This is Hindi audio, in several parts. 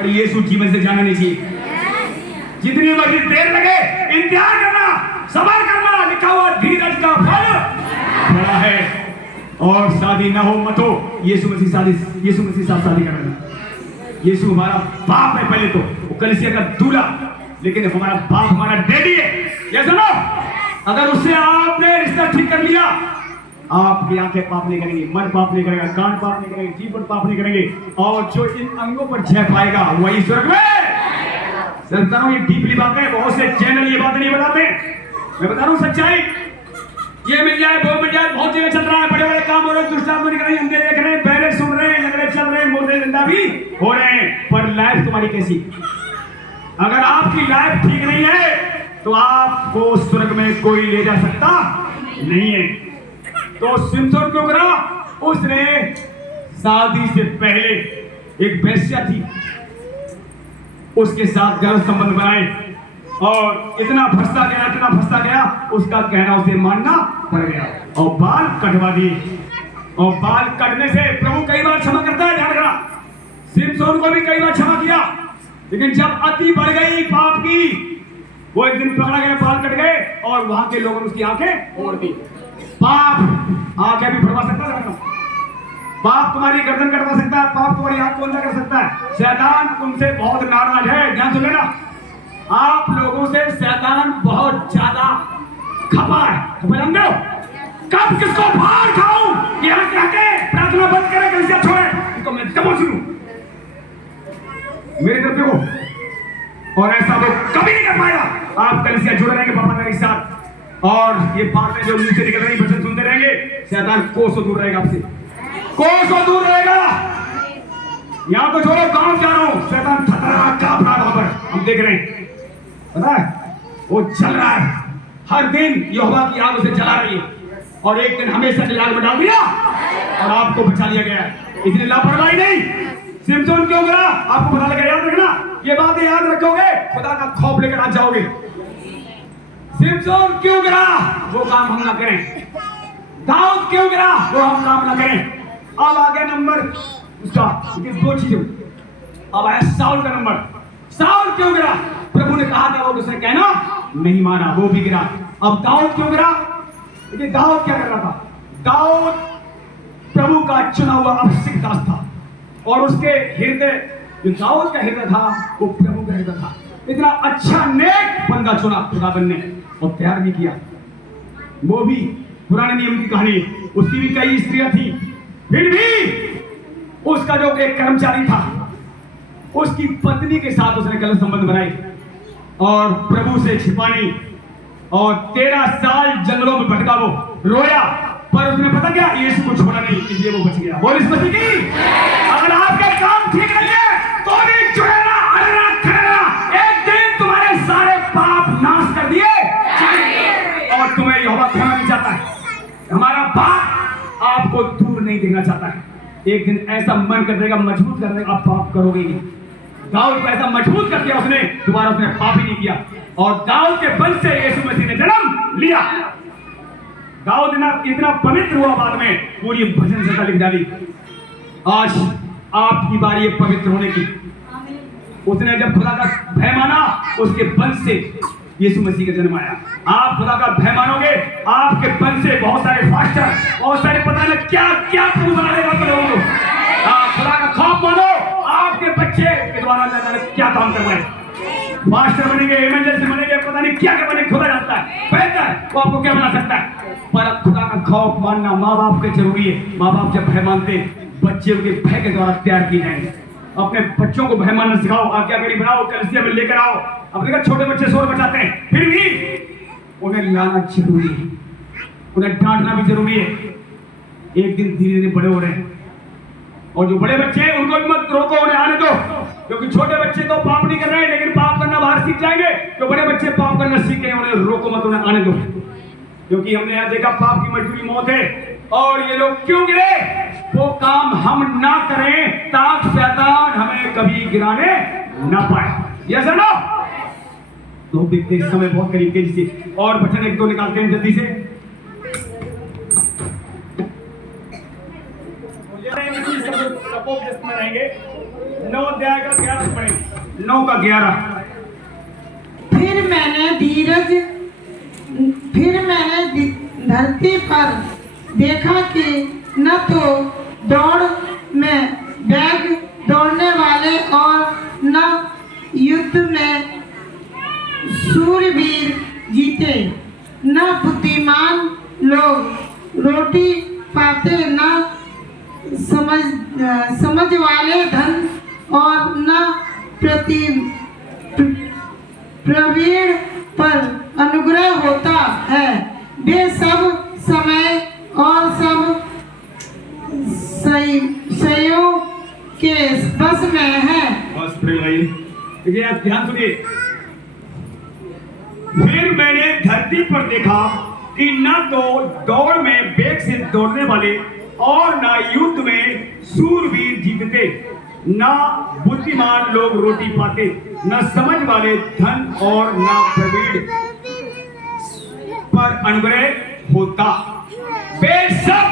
पर यीशु जीवन से जाना नहीं चाहिए। जितनी मर्जी देर लगे, इंतजार करना, सबर करना, लिखा हुआ धीरज का फल बड़ा है। और शादी ना हो मत हो, यीशु मसीह साथ शादी करेगा। यीशु हमारा बाप है, पहले तो वो कलीसिया का दूल्हा, लेकिन हमारा बाप हमारा डैडी है। ये सुनो, अगर उससे आपने रिश्ता ठीक कर लिया, आपकी आंखें पाप नहीं करेंगी, मन पाप नहीं करेगा, कान पाप नहीं करेंगे, जीवन पाप नहीं करेंगे, और जो इन अंगों पर जय पाएगा वही स्वर्ग में। ये डीपली बात है, बहुत से चैनल ये बातें नहीं बताते। मैं बता रहा हूँ सच्चाई, ये मिल जाए वो मिल जाए, बहुत जगह चल रहा है, बड़े बड़े काम हो रहे हैं, दुष्टात्मा निकल रही है, अंधे देख रहे हैं, बहरे सुन रहे हैं, झगड़े चल रहे हैं, मुर्दे जिंदा भी हो रहे हैं, पर लाइफ तुम्हारी कैसी? अगर आपकी लाइफ ठीक नहीं है तो आपको स्वर्ग में कोई ले जा सकता नहीं है। तो सिमसोन क्यों करा? उसने शादी से पहले एक वेश्या थी, उसके साथ गलत संबंध बनाए, और इतना फंसता गया, उसका कहना उसे मानना पड़ गया, और बाल कटवा दिए। और बाल कटने से प्रभु कई बार क्षमा करता है, ध्यान रखना। सिमसोन को भी कई बार क्षमा किया, लेकिन जब अति बढ़ गई पाप की, वो एक दिन पकड़ा गया, बाल कट गए, और वहां के लोगों ने उसकी आंखें फोड़ दी। पाप आंखें भी फड़वा सकता है, पाप तुम्हारी गर्दन कटवा सकता है, पाप तुम्हारी आंख को अंधा कर सकता है। शैतान तुमसे बहुत नाराज है, ध्यान सुन लेना। आप लोगों से शैतान बहुत ज्यादा खपा है। कब किसको बाहर खाऊं, यहाँ कहते प्रार्थना बंद करे, कलिसिया छोड़े, इनको मैं दबोच लूं। मेरे तरफ देखो, और ऐसा वो कभी नहीं कर पाएगा। आप कलिसिया जुड़े रहेंगे वफादारी के साथ, और ये बातें जो नीचे निकल रही वचन सुनते रहेंगे, शैतान कोसों दूर रहेगा आपसे, कोसों दूर रहेगा। यहाँ तो छोड़ो, गांव जा रहा हूं, शैतान खतरा का वहां पर हम देख रहे हैं, पता है वो चल रहा है, हर दिन यहोवा की आग उसे जला रही है, और एक दिन हमेशा के आग में डाल दिया और आपको बचा लिया गया। इसलिए लापरवाही नहीं। सिमसोन क्यों गिरा? आपको पता लगा, याद रखना, ये बातें याद रखोगे, खुदा का खौफ लेकर आ जाओगे। सिमसोन क्यों गिरा? वो काम हम ना करें। दाऊद क्यों गिरा? वो हम काम ना करें। अब आगे नंबर उसका, दो चीजें। अब आया साउल का नंबर। साउल क्यों गिरा? प्रभु ने कहा था, वो उसने कहना नहीं माना, वो भी गिरा। अब दाऊद क्यों गिरा? देखिए दाऊद क्या कर रहा था? दाऊद प्रभु का चुना हुआ अभिषिक्त दास था, और उसके हृदय, जो दाऊद का हृदय था वो प्रभु का हृदय था। इतना अच्छा नेक बंदा चुना खुदाबंद ने, और तैयार भी किया। वो भी पुराने नियम की कहानी, उसकी भी कई स्त्रियां थी, फिर भी उसका जो एक कर्मचारी था, उसकी पत्नी के साथ उसने गलत संबंध बनाए और प्रभु से छिपानी, और 13 साल जंगलों में भटका, वो रोया, पर उसने पता क्या, यीशु को छोड़ा नहीं, इसलिए वो बच गया। बोल इस मसीह की। अगर आपके काम ठीक नहीं है तो भी जुड़ेना, अड़ना, खड़ना, एक दिन तुम्हारे सारे पाप नाश कर दिए और तुम्हें यहोवा खोना नहीं चाहता है। हमारा बाप आपको दूर नहीं देना चाहता है। एक दिन ऐसा मन कर देगा, मजबूत कर देगा, आप पाप करोगे नहीं। दाऊद को ऐसा मजबूत कर दिया उसने, दोबारा उसने पाप ही नहीं किया, और दाऊद के वंश से यीशु मसीह ने जन्म लिया। दाऊद इतना पवित्र हुआ, बाद में पूरी भजन संहिता लिख डाली। आज आपकी बारी है पवित्र होने की। उसने जब खुदा का भय माना, उसके वंश से यीशु मसीह का जन्म आया। आप खुदा का भय मानोगे, आपके वंश से बहुत सारे फास्टर, बहुत सारे पता नहीं क्या क्या प्रभु बना देगा लोगों को। खुदा का खौफ मानो, आपके बच्चे के द्वारा क्या काम करवाए, मास्टर बनेंगे, एमएलए बनेंगे, पता नहीं क्या क्या बनेंगे, खुदा जानता है बेहतर वो आपको क्या बना सकता है। पर खुदा का खौफ मानना माँ बाप के जरूरी है। माँ बाप जब भय मानते, बच्चे उनके भय के द्वारा तैयार किए जाएंगे। अपने बच्चों को भय मानना सिखाओ, आज्ञाकारी बनाओ, कलीसिया में लेकर आओ। अब देखो छोटे बच्चे शोर मचाते हैं, फिर भी उन्हें लाना जरूरी है, उन्हें डांटना भी जरूरी है। एक दिन धीरे धीरे बड़े हो रहे हैं, और जो बड़े बच्चे हैं उनको भी मत रोको, उन्हें आने दो, क्योंकि छोटे बच्चे तो पाप नहीं कर रहे हैं, लेकिन पाप करना बाहर सीख जाएंगे। तो बड़े बच्चे पाप करना सीख गए, उन्हें रोको मत, उन्हें आने दो, क्योंकि हमने यहाँ देखा पाप की मजबूरी मौत है। और ये लोग क्यों गिरे? वो काम हम ना करें ताकि शैतान हमें कभी गिराने ना पाए। Yes no? तो देखते हैं समय बहुत करीब तेजी से, और वचन एक दो निकालते हैं जल्दी से। रहेंगे 9 अध्याय का 11 पढ़ेंगे। 9 का 11। फिर मैंने धरती पर देखा कि न तो दौड़ में बैग दौड़ने वाले और न युद्ध में शूरवीर जीते, न बुद्धिमान लोग रोटी पाते, न समझ वाले धन और न प्रवीण पर अनुग्रह होता है। वे सब समय और सब सयों के बस में है। बस देखिए आप ध्यान सुनिए। फिर मैंने धरती पर देखा कि न तो दौड़ में वेग से दौड़ने वाले और न युद्ध में शूरवीर जीतते, न बुद्धिमान लोग रोटी पाते, न समझ वाले धन और न प्रवीण पर अनुग्रह होता। वे सब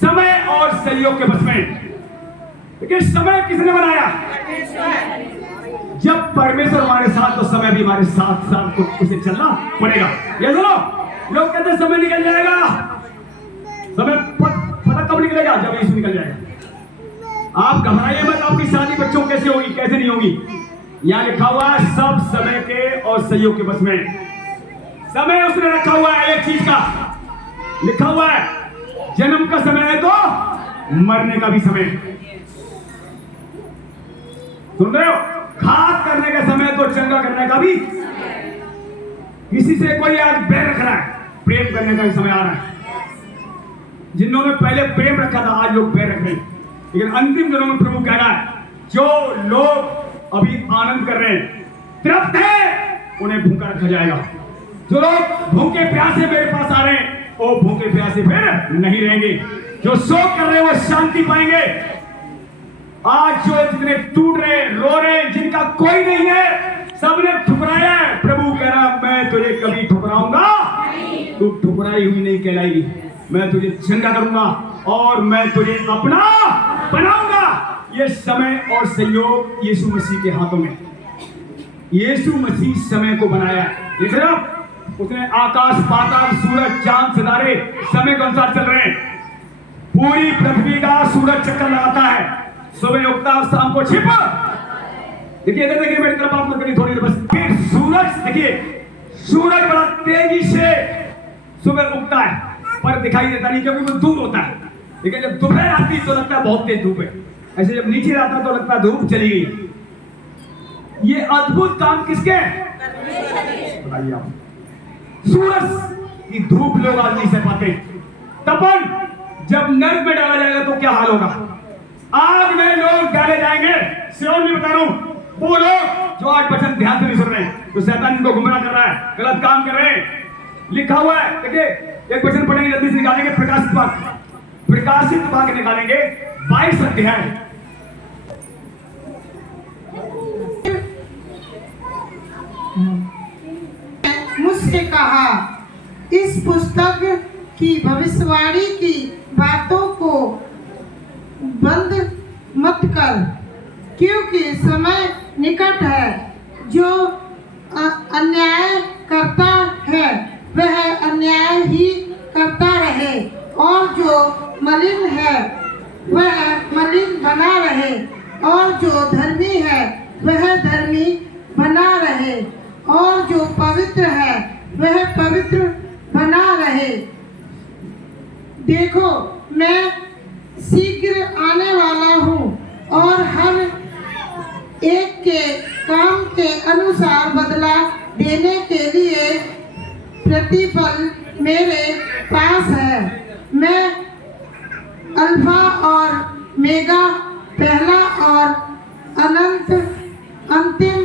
समय और सहयोग के बस में। देखिए समय किसने बनाया? जब परमेश्वर हमारे साथ तो समय भी हमारे साथ साथ तो उसे चलना पड़ेगा। ये सुनो, लोग कहते हैं समय निकल जाएगा। समय पता कब निकलेगा? जब यीशु निकल जाएगा। आप घबराइए मत। आपकी शादी बच्चों कैसे होगी, कैसे नहीं होगी? यहाँ लिखा हुआ है सब समय के और सहयोग के बस में। समय उसने रखा हुआ है एक चीज का, लिखा हुआ है जन्म का समय है तो मरने का भी समय। सुन रहे हो? घात करने का समय तो चंगा करने का भी। किसी से कोई आज बैर रख रहा है, प्रेम करने का भी समय आ रहा है। जिन्होंने पहले प्रेम रखा था आज लोग बैर रख रहे हैं। लेकिन अंतिम दिनों में प्रभु कह रहा है जो लोग अभी आनंद कर रहे हैं, तृप्त है, उन्हें भूखा रखा जाएगा। जो लोग भूखे प्यासे मेरे पास आ रहे हैं वो भूखे प्यासे फिर नहीं रहेंगे। जो शोक कर रहे हैं वो शांति पाएंगे। आज जो जितने टूट रहे, रो रहे, जिनका कोई नहीं है, सबने ठुकराया है, प्रभु कह रहा मैं तुझे कभी ठुकराऊंगा, तू ठुकराई हुई नहीं कहलाएगी। मैं तुझे चंगा करूंगा और मैं तुझे अपना बनाऊंगा। ये समय और सहयोग यीशु मसीह के हाथों में। यीशु मसीह समय को बनाया है। ये सिर्फ उसने आकाश, पाताल, सूरज, चांद, सितारे समय के अनुसार चल रहे हैं। पूरी पृथ्वी का सूरज चक्कर लगाता है, सुबह उगता है, शाम को छिप। देखिए इधर देखिए, मेरी तरफ बात मत करिए थोड़ी देर बस। फिर सूरज देखिए, सूरज बड़ा तेजी से सुबह उगता है पर दिखाई देता नहीं क्योंकि वो दूर होता है। लेकिन जब दोपहर आती तो लगता है बहुत तेज धूप है। ऐसे जब नीचे आता तो लगता है धूप चली गई। ये अद्भुत काम किसके? बताइए आप। सूरज की धूप लोग आज नहीं सह पाते। तपन जब नर्क में डाला जाएगा तो क्या हाल होगा? आग में लोग डाले जाएंगे। सियोन में बता रहा हूं, वो लोग जो आज वचन ध्यान से नहीं सुन रहे हैं, तो शैतान इनको गुमराह कर रहा है, गलत काम कर रहे हैं। लिखा हुआ है, देखिए एक वचन पढ़ेंगे, जल्दी से निकालेंगे। प्रकाशित भाग निकालेंगे 22 अध्याय। मुझसे कहा, इस पुस्तक की भविष्यवाणी की बातों को बंद मत कर, क्योंकि समय निकट है। जो अन्याय करता है वह अन्याय ही करता रहे, और जो मलिन है वह मलिन बना रहे, और जो धर्मी है वह धर्मी बना रहे, और जो पवित्र है वह पवित्र बना रहे। देखो मैं शीघ्र आने वाला हूँ, और हर एक के काम के अनुसार बदला देने के लिए प्रतिफल मेरे पास है। मैं अल्फा और मेगा, पहला और अनंत, अंतिम,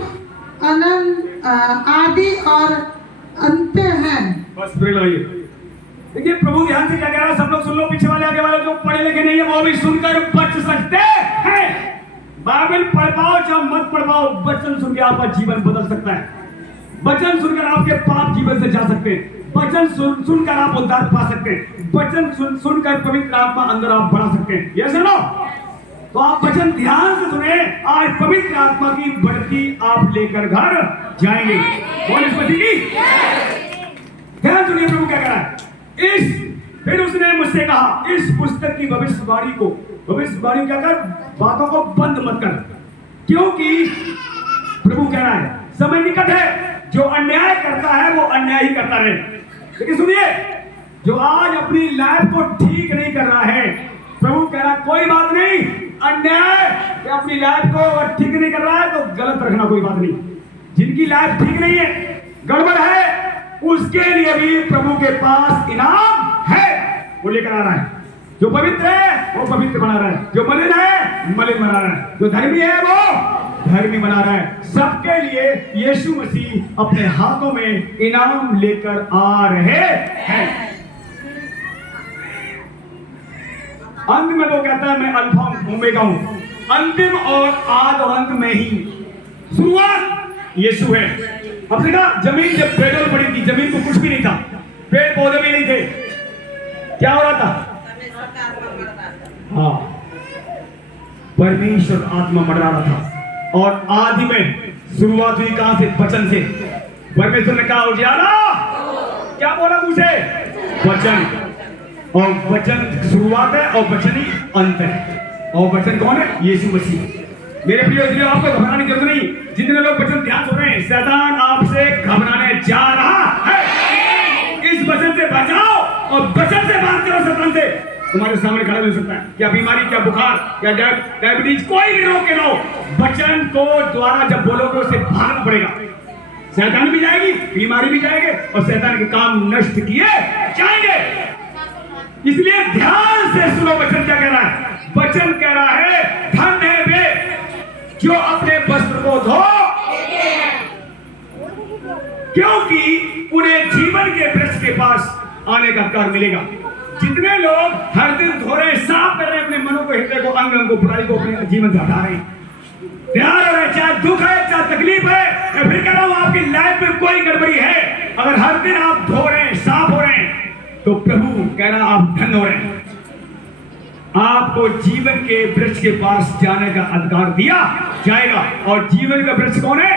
अनंत, आदि और अंत है। बस देखिए प्रभु ध्यान से क्या कह रहा है, सब लोग सुन लो, पीछे वाले आगे वाले जो पढ़े लिखे नहीं है वो भी सुनकर बच सकते हैं। बाइबल पढ़ पाओ चाहे मत पढ़ पाओ, वचन सुन के आपका जीवन बदल सकता है। वचन सुनकर आपके पाप जीवन से जा सकते हैं। वचन सुनकर आप उद्धार पा सकते हैं। वचन सुनकर पवित्र आत्मा अंदर आप बढ़ा सकते हैं। ये सुनो, तो आप वचन ध्यान से सुने। आज पवित्र आत्मा की बढ़ती आप लेकर घर जाएंगे। बोल इस मसीह की ध्यान सुनिए, प्रभु क्या कह रहा है। फिर उसने मुझसे कहा, इस पुस्तक की भविष्यवाणी क्या कर, बातों को बंद मत कर, क्योंकि प्रभु कह रहा है समय निकट है। जो अन्याय करता है वो अन्याय ही करता रहे। लेकिन सुनिए, जो आज अपनी लाइफ को ठीक नहीं कर रहा है, प्रभु कह रहा है कोई बात नहीं, अन्याय अपनी लाइफ को ठीक नहीं कर रहा है तो गलत रखना, कोई बात नहीं। जिनकी लाइफ ठीक नहीं है, गड़बड़ है, उसके लिए भी प्रभु के पास इनाम है, वो लेकर आ रहा है। जो पवित्र है वो पवित्र बना रहा है, जो मलिन है मलिन बना रहा है, जो धर्मी है वो धर्मी बना रहा है। सबके लिए यीशु मसीह अपने हाथों में इनाम लेकर आ रहे हैं। अंत में वो कहता है मैं अल्फा ओमेगा हूं, अंतिम और आद और अंत में ही शुरुआत यीशु है। अब देखा, जमीन जब बेडोल पड़ी थी, जमीन को कुछ भी नहीं था, पेड़ पौधे भी नहीं थे, क्या हो रहा था? हाँ, परमेश्वर आत्मा मंडरा रहा था। और आदि में शुरुआत हुई कहां से? वचन से। परमेश्वर ने कहा उजियारा, क्या बोला मुझे? वचन। और वचन शुरुआत है और वचन ही अंत है। और वचन कौन है? यीशु मसीह। मेरे प्रिय, इसलिए आपको घबराने की जरूरत नहीं। जितने लोग वचन ध्यान सुन रहे हैं, शैतान आपसे घबराने जा रहा है। इस वचन से बचाओ और वचन से बात करो। शैतान से तुम्हारे सामने खड़ा हो सकता है, क्या बीमारी, क्या बुखार, क्या डायबिटीज, कोई भी रोग के लो, वचन को द्वारा जब बोलोगे उससे भागना पड़ेगा। शैतान भी जाएगी, बीमारी भी जाएंगे और शैतान के काम नष्ट किए जाएंगे। इसलिए ध्यान से सुनो, वचन क्या कह रहा है? वचन कह रहा है धन्य है वे जो अपने वस्त्र को धो, क्योंकि उन्हें जीवन के वृक्ष के पास आने का कर मिलेगा। जितने लोग हर दिन धो रहे, साफ कर रहे हैं अपने मनों को, हृदय को, अंग अंग को, बुराई को अपने जीवन से हटा रहे हैं, तैयार हो रहे हैं, चाहे दुख है चाहे तकलीफ है, मैं फिर कह रहा हूं आपकी लाइफ में कोई गड़बड़ी है, अगर हर दिन आप धो रहे हैं, साफ हो रहे हैं, तो प्रभु कह रहा आप धन्य हो रहे हैं। आपको जीवन के वृक्ष के पास जाने का अधिकार दिया जाएगा। और जीवन का वृक्ष कौन है?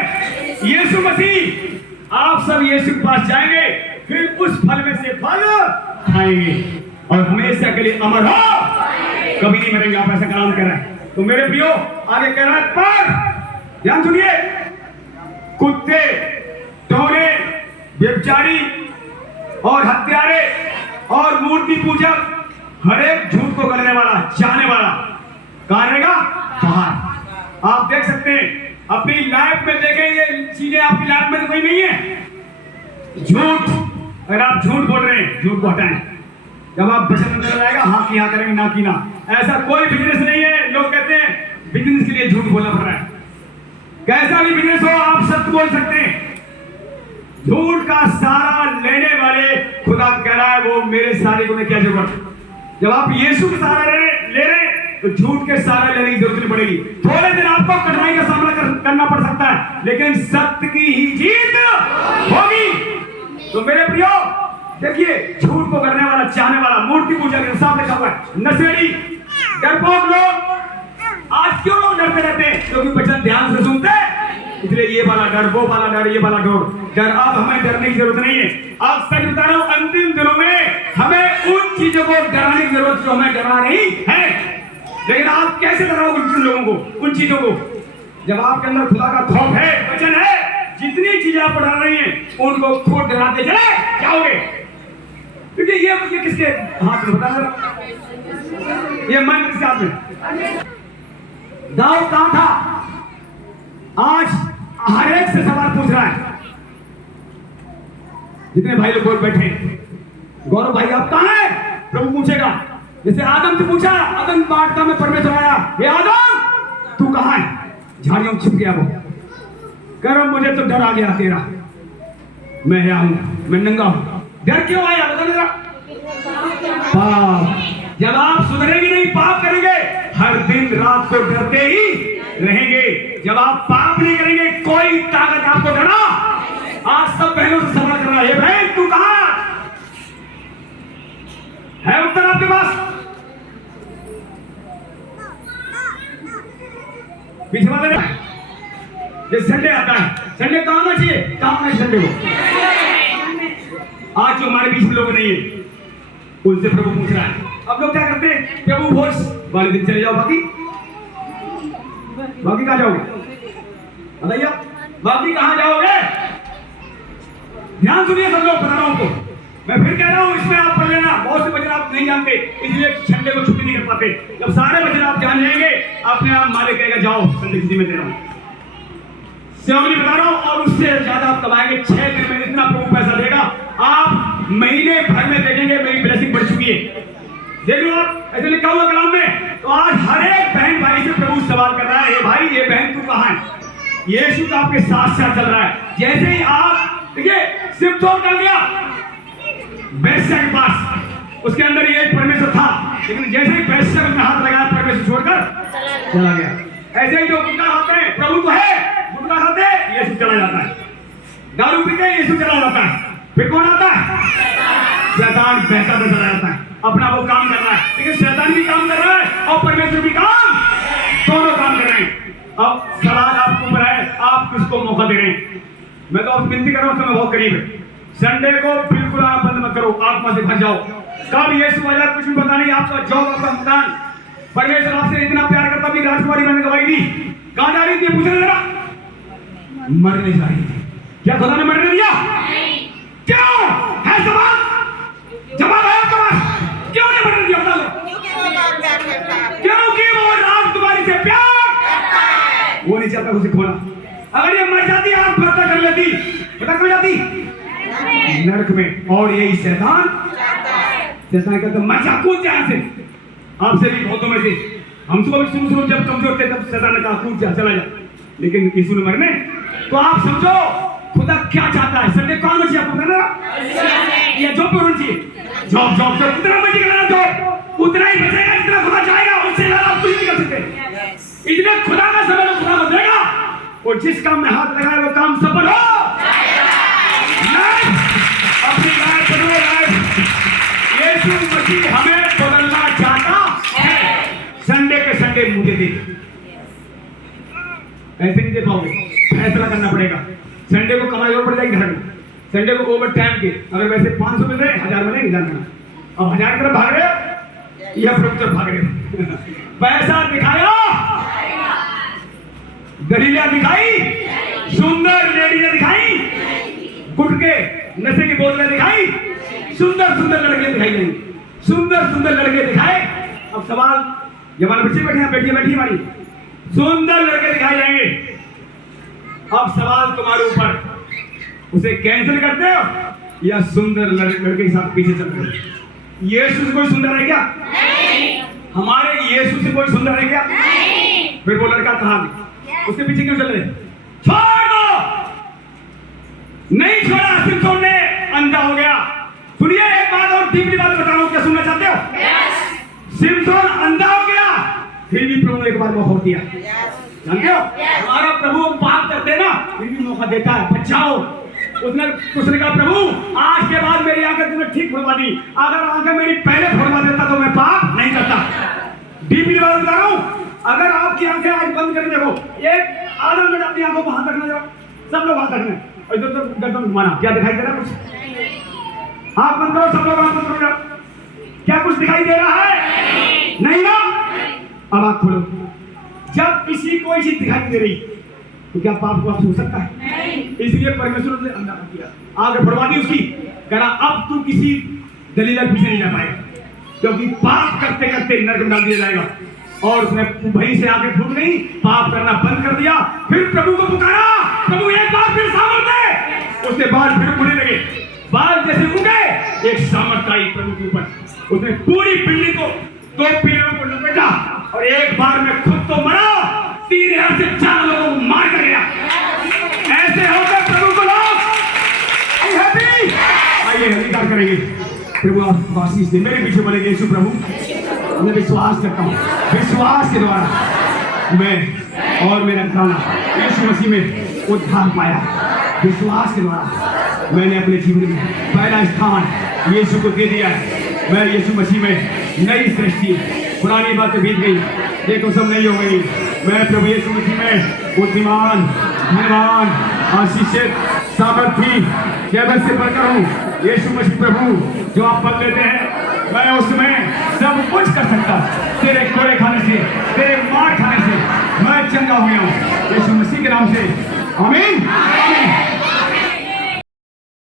यीशु मसीह। आप सब यीशु के पास जाएंगे, फिर उस फल में से फल खाएंगे और हमेशा के लिए अमर हो, कभी नहीं मरेंगे। आप ऐसा काम कर रहे हैं। तो मेरे प्रियो, आगे कह रहा है, पर ध्यान सुनिए, कुत्ते, टोने, व्यभिचारी और हत्यारे और मूर्ति पूजक, हर एक झूठ को करने वाला, चाहने वाला कहां रहेगा? बाहर। आप देख सकते हैं अपनी लाइफ में, देखें ये चीजें आपकी लाइफ में तो कोई नहीं है। झूठ, अगर आप झूठ बोल रहे हैं, झूठ को हटाएं। जब आप वचन में नजर आएगा, हाँ की हाँ करेंगे, ना की ना। ऐसा कोई बिजनेस नहीं है। लोग कहते हैं बिजनेस के लिए झूठ बोलना पड़ रहा है। कैसा भी बिजनेस हो, आप सत्य बोल सकते हैं। झूठ का सहारा लेने वाले खुदा कह रहा है वो मेरे सहारे को क्या जरूरत। जब आप यीशु का सहारा ले रहे हैं तो झूठ के सहारा लेने की जरूरत नहीं पड़ेगी। थोड़े दिन आपको कठिनाई का सामना करना पड़ सकता है, लेकिन सत्य की ही जीत होगी। तो मेरे प्रियो, देखिए, झूठ को करने वाला, चाहने वाला, मूर्ति पूजा के साथ लिखा हुआ है, नशेड़ी, डरपोक लोग। आज क्यों लोग डरते रहते हैं? क्योंकि वचन ध्यान से सुनते हैं। इसलिए ये वाला डर, वो वाला डर, ये वाला डर। अब हमें डरने की जरूरत नहीं है। आप सच बता रहा हूं, अंतिम दिनों में हमें उन चीजों को डराने की जरूरत जो हमें डरा रही है। लेकिन आप कैसे डराओगे उन लोगों को, उन चीजों को? जब आपके अंदर खुदा का खौफ है, वचन है, जितनी चीजें आप डरा रही हैं उनको खुद डराते चले जाओगे। क्योंकि ये किसके हाथ में? बता जरा, ये मन किसके हाथ में? दाऊद कहां था? आज हर एक से सवाल पूछ रहा है। जितने भाई लोग बैठे, गौरव भाई आप कहां हैं? प्रभु पूछेगा। जैसे आदम से पूछा, आदम बाटका में परमेश्वर आया, हे आदम तू कहां है? झाड़ियों में छिप गया वो। कह रहा मुझे तो डर आ गया तेरा, मैं यहाँ हूं, मैं नंगा हूं। डर क्यों आया? बता जरा। पाप। जब आप सुधरेंगे नहीं, पाप करेंगे, हर दिन रात को डरते ही रहेंगे। जब आप पाप नहीं करेंगे, कोई ताकत आपको डरा। आज सब बहनों से सवाल कर रहा है, बहन तू कहां है? उत्तर आपके पास? बिछवा देना ये संडे आता है। संडे कहाँ आना चाहिए? कहाँ आना संडे को? आज जो हमारे बीच में लोग नहीं है उनसे प्रभु पूछ रहा है। अब लोग क्या करते हैं? प्रभु भोज वाले दिन चले जाओ, बाकी कहाँ जाओगे? बताइए बाकी कहाँ जाओगे? ध्यान सुनिए सब लोग, बता रहा हूं आपको, मैं फिर कह रहा हूं, इसमें आप पढ़ लेना। बहुत से वचन आप नहीं जानते इसलिए संडे को छुट्टी नहीं कर पाते। जब सारे वचन आप जान जाएंगे अपने आप मालिक कहेगा जाओ संडे की जिम्मे दे रहा हूं, सेवनी बता रहा हूं, और उससे ज्यादा आप कमाएंगे। 6 दिन में इतना प्रभु पैसा देगा आप महीने भर में देखेंगे मेरी ब्लेसिंग बढ़ चुकी है। देख लो आप, ऐसे लिखा हुआ कलाम में। तो आज हर एक बहन भाई से प्रभु सवाल कर रहा है, हे भाई ये बहन तू कहाँ है? यीशु तो आपके साथ साथ चल रहा है। जैसे ही आप देखिए सिमसोन कर गया बेश्या के पास, उसके अंदर ये एक परमेश्वर था, लेकिन जैसे ही बेश्या में हाथ लगाया परमेश्वर छोड़कर चला गया। ऐसे ही जो गुटखा खाते हैं प्रभु तो है, गुटखा खाते हैं यीशु चला जाता है, दारू पीते हैं यीशु चला जाता है, फिर कौन आता है? शैतान बहता चला जाता है, अपना वो काम कर रहा है, लेकिन शैतान भी काम कर रहा है और परमेश्वर भी काम, दोनों काम कर रहे हैं। अब सवाल आपके ऊपर है, आप किसको मौका दे रहे हैं? मैं तो आपसे विनती कर रहा हूं, समय बहुत करीब है। संडे को बिल्कुल आप बंद मत करो, आत्मा से भर जाओ। कब यीशु आया कुछ भी पता नहीं, आपका जॉब, आपका मकान, परमेश्वर आपसे इतना प्यार करता भी राजकुमारी मैंने गवाही दी, कहां जा रही थी पूछने जरा? मरने जा रही थी। क्या खुदा ने मरने दिया? क्यों है सवाल? जवाब है आपका? क्यों नहीं मरने दिया? क्योंकि वो राजकुमारी से प्यार वो नहीं चाहता उसे खोना। अगर ये मर जाती आप पता कर लेती, पता कर जाती नरक में। और यही शैतान कहता मर जा, कूद जा से। आपसे भी बहुतों में से हम सुबह भी शुरू जब कमजोर थे तब शैतान ने कहा कूद जा, चला जा, लेकिन यीशु ने मरने। तो आप समझो खुदा क्या चाहता है। संडे कौन बची आपको पता ना? या जॉब पर होनी चाहिए, जॉब जितना मर्जी करना जॉब उतना ही बचेगा जितना खुदा चाहेगा, उससे ज्यादा आप कुछ नहीं कर सकते। इसलिए खुदा का समय खुदा को देगा, और जिस काम में हाथ लगाए वो काम सफल हो। अपनी लाइफ बदलो, लाइफ यीशु मसीह हमें बदलना चाहता है। संडे के संडे मुझे दे, ऐसे नहीं दे पाओगे, फैसला करना पड़ेगा। संडे को कमाई और पड़ जाएगी घर में, संडे को ओवर टाइम के अगर वैसे 500 मिल रहे 1000 मिलेंगे, जानना। अब 1000 की तरफ भाग रहे या प्रभु तरफ भाग रहे? पैसा दिखाया, गलीला दिखाई, सुंदर लेडी ने दिखाई, गुटके नशे की बोतलें दिखाई, सुंदर सुंदर लड़के दिखाई देंगे, सुंदर सुंदर लड़के दिखाए। अब सवाल, जब हमारे बच्चे बैठे हैं, बेटियां बैठी हमारी, सुंदर लड़के दिखाए जाएंगे। अब सवाल तुम्हारे ऊपर, उसे कैंसिल करते हो या सुंदर लड़के के साथ पीछे चलते हो? यीशु से कोई सुंदर है क्या? नहीं। हमारे यीशु से कोई सुंदर है क्या? नहीं। फिर वो लड़का कहां गया? उसके पीछे क्यों चल रहे? छोड़ दो, नहीं छोड़ा। सिमसोन ने अंधा हो गया। सुनिए एक बात और डीपली बात बता रहा हूं, क्या सुनना चाहते हो? यस। सिमसोन अंधा हो गया, फिर भी प्रभु ने एक बार मौका दिया। जानते हो हमारा प्रभु पाप करते ना फिर भी मौका देता है, बचाओ। उसने कहा प्रभु आज के बाद मेरी आंखें तुमने ठीक फोड़वा दी, अगर आंखें मेरी पहले फोड़वा देता तो मैं पाप नहीं करता। डीपली बात बता रहा हूं, अगर आपकी आंखें आज बंद कर देखो, एक आधा मिनट अपनी आंखों को हाथ रखना, जरा सब लोग हाथ रखना, और इधर उधर गर्दन घुमाना। क्या दिखाई दे रहा है? कुछ हाथ बंद करो, सब लोग हाथ बंद करो। क्या कुछ दिखाई दे रहा है? नहीं ना? अब आंख खोलो। जब किसी कोई चीज दिखाई दे रही तो क्या पाप को आप छू सकता है? नहीं। इसलिए परमेश्वर ने अंधा कर दिया, आगे बढ़वा दी उसकी, कहा अब तू किसी दलील पीछे नहीं जा पाएगा, क्योंकि पाप करते करते नरक में डाल दिया जाएगा। और उसने वहीं से आगे फूट गई, पाप करना बंद कर दिया। फिर प्रभु को पुकारा, प्रभु एक बार फिर सामर्थ दे। उसके बाल फिर उड़ने लगे, बाल जैसे उगे, एक सामर्थ आई प्रभु के ऊपर। उसने पूरी बिल्डिंग को 2 पिलरों को लपेटा और एक बार में खुद तो मरा, 3000 से 4 लोगों को मार कर गया। ऐसे होकर प्रभु को लोग आइए अंगीकार करेंगे। प्रभु आप आशीष दे, मेरे पीछे बोलेंगे यीशु प्रभु मैं विश्वास करता हूँ, विश्वास के द्वारा मैं और मेरा घराना यीशु मसीह में उद्धार पाया। विश्वास के द्वारा मैंने अपने जीवन में पहला स्थान यीशु को दे दिया है। मैं यीशु मसीह में नई सृष्टि, पुरानी बातें बीत गई, देखो सब नहीं हो गई, मैं प्रभु यीशु मसीह में बुद्धिमान, धनवान, आशीषित, सामर्थी, जगत से बढ़कर हूँ। यीशु मसीह प्रभु जो आप पद लेते हैं, मैं उसमें सब कुछ कर सकता। तेरे कोड़े खाने से, तेरे मार खाने से मैं चंगा हो गया हूँ। यीशु मसीह के नाम से आमीन।